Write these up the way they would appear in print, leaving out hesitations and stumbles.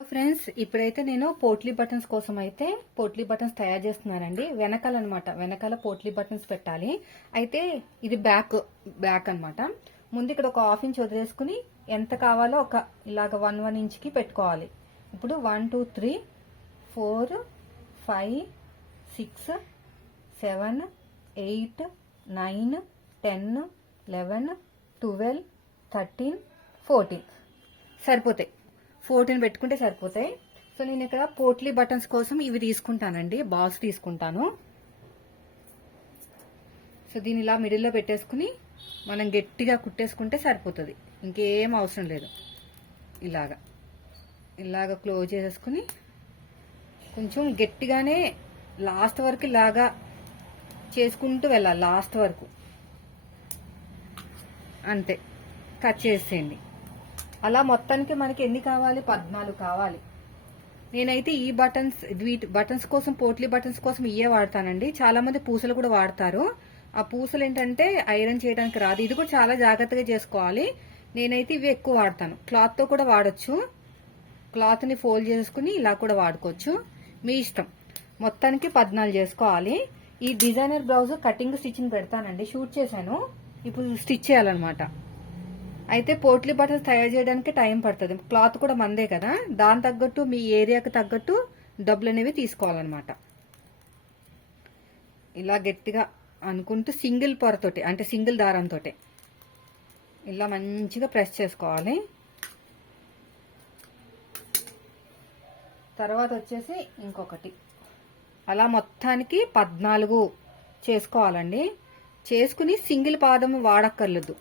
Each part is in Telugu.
ఫ్రెండ్స్, ఇప్పుడైతే నేను పోట్లీ బటన్స్ కోసం అయితే పోట్లీ బటన్స్ తయారు చేస్తున్నానండి. వెనకాల పోట్లీ బటన్స్ పెట్టాలి. అయితే ఇది బ్యాక్ అన్నమాట. ముందు ఇక్కడ ఒక 1/2 ఇంచ్ వదిలేసుకుని ఎంత కావాలో ఒక ఇలాగ 1 ఇంచ్కి పెట్టుకోవాలి. ఇప్పుడు 1 2 3 4 5 6 7 8 9 10 11 12 13 14 సరిపోతాయి. 14 పెట్టుకుంటే సరిపోతాయి. సో నేను ఇక్కడ పోట్లీ బటన్స్ కోసం ఇవి తీసుకుంటానండి. బాల్స్ తీసుకుంటాను. సో దీన్ని ఇలా మిడిల్లో పెట్టేసుకుని మనం గట్టిగా కుట్టేసుకుంటే సరిపోతుంది. ఇంకేం అవసరం లేదు. ఇలాగా క్లోజ్ చేసేసుకుని కొంచెం గట్టిగానే లాస్ట్ వరకు ఇలాగా చేసుకుంటూ వెళ్ళాలి. లాస్ట్ వరకు అంతే. కట్ చేసేయండి. అలా మొత్తానికి మనకి ఎన్ని కావాలి? 14 కావాలి. నేనైతే ఈ బటన్స్ కోసం, పోట్లీ బటన్స్ కోసం ఇవే వాడతానండి. చాలా మంది పూసలు కూడా వాడతారు. ఆ పూసలు ఏంటంటే ఐరన్ చేయడానికి రాదు. ఇది కూడా చాలా జాగ్రత్తగా చేసుకోవాలి. నేనైతే ఇవి ఎక్కువ వాడతాను. క్లాత్ తో కూడా వాడచ్చు. క్లాత్ ని ఫోల్డ్ చేసుకుని ఇలా కూడా వాడుకోవచ్చు. మీ ఇష్టం. మొత్తానికి 14 చేసుకోవాలి. ఈ డిజైనర్ బ్లౌజ్ కటింగ్ స్టిచ్చింగ్ పెడతానండి. షూట్ చేశాను. ఇప్పుడు స్టిచ్ చేయాలన్నమాట. అయితే పోట్లీ బటన్స్ తయారు చేయడానికి టైం పడుతుంది. క్లాత్ కూడా మందే కదా, దాని తగ్గట్టు మీ ఏరియాకి తగ్గట్టు డబ్బులు అనేవి తీసుకోవాలన్నమాట. ఇలా గట్టిగా అనుకుంటూ సింగిల్ పొరతోటి, అంటే సింగిల్ దారంతో ఇలా మంచిగా ప్రెస్ చేసుకోవాలి. తర్వాత వచ్చేసి ఇంకొకటి అలా మొత్తానికి 14 చేసుకోవాలండి. చేసుకుని సింగిల్ పాదం వాడక్కర్లేదు.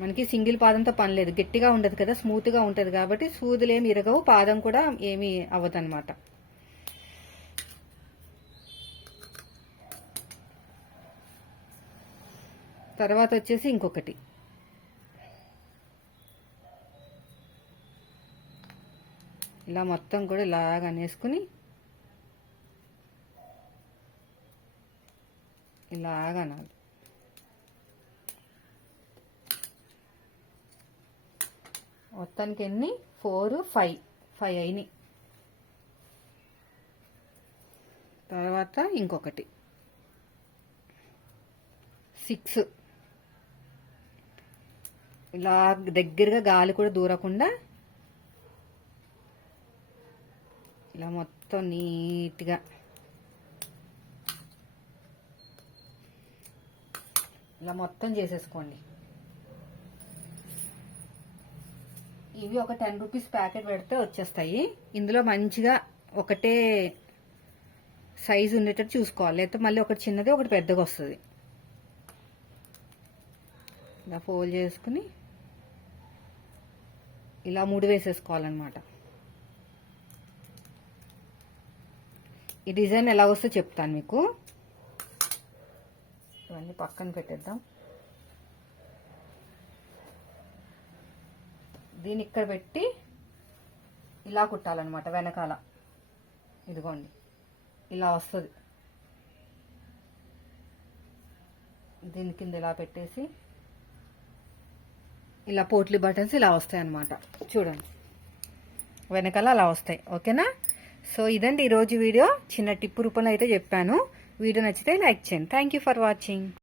మనకి సింగిల్ పాదంతో పని లేదు. గట్టిగా ఉండదు కదా, స్మూత్ గా ఉంటది కాబట్టి సూదులేమి ఇరగవు, పాదం కూడా ఏమీ అవ్వదు అనమాట. తర్వాత వచ్చేసి ఇంకొకటి ఇలా మొత్తం కూడా ఇలాగ అనేసుకుని ఇలాగ అనాలి. మొత్తానికి ఎన్ని? 4 5 అయినాయి. తర్వాత ఇంకొకటి 6. ఇలా దగ్గరగా గాలి కూడా దూరకుండా ఇలా మొత్తం నీట్గా ఇలా మొత్తం చేసేసుకోండి. ఇవి ఒక 10 రూపీస్ ప్యాకెట్ పెడితే వచ్చేస్తాయి. ఇందులో మంచిగా ఒకటే సైజు ఉండేటట్టు చూసుకోవాలి. లేకపోతే మళ్ళీ ఒకటి చిన్నది ఒకటి పెద్దగా వస్తుంది. ఇలా ఫోల్డ్ చేసుకుని ఇలా ముడి వేసేసుకోవాలన్నమాట. ఈ డిజైన్ ఎలా వస్తే చెప్తాను మీకు. ఇవన్నీ పక్కన పెట్టేద్దాం. దీన్ని ఇక్కడ పెట్టి ఇలా కుట్టాలన్నమాట. వెనకాల ఇదిగోండి ఇలా వస్తుంది. దీని కింద ఇలా పెట్టేసి ఇలా పోట్లీ బటన్స్ ఇలా వస్తాయి అన్నమాట. చూడండి, వెనకాల అలా వస్తాయి. ఓకేనా? సో ఇదండి ఈరోజు వీడియో. చిన్న టిప్పు రూపంలో అయితే చెప్పాను. వీడియో నచ్చితే లైక్ చేయండి. Thank you for watching.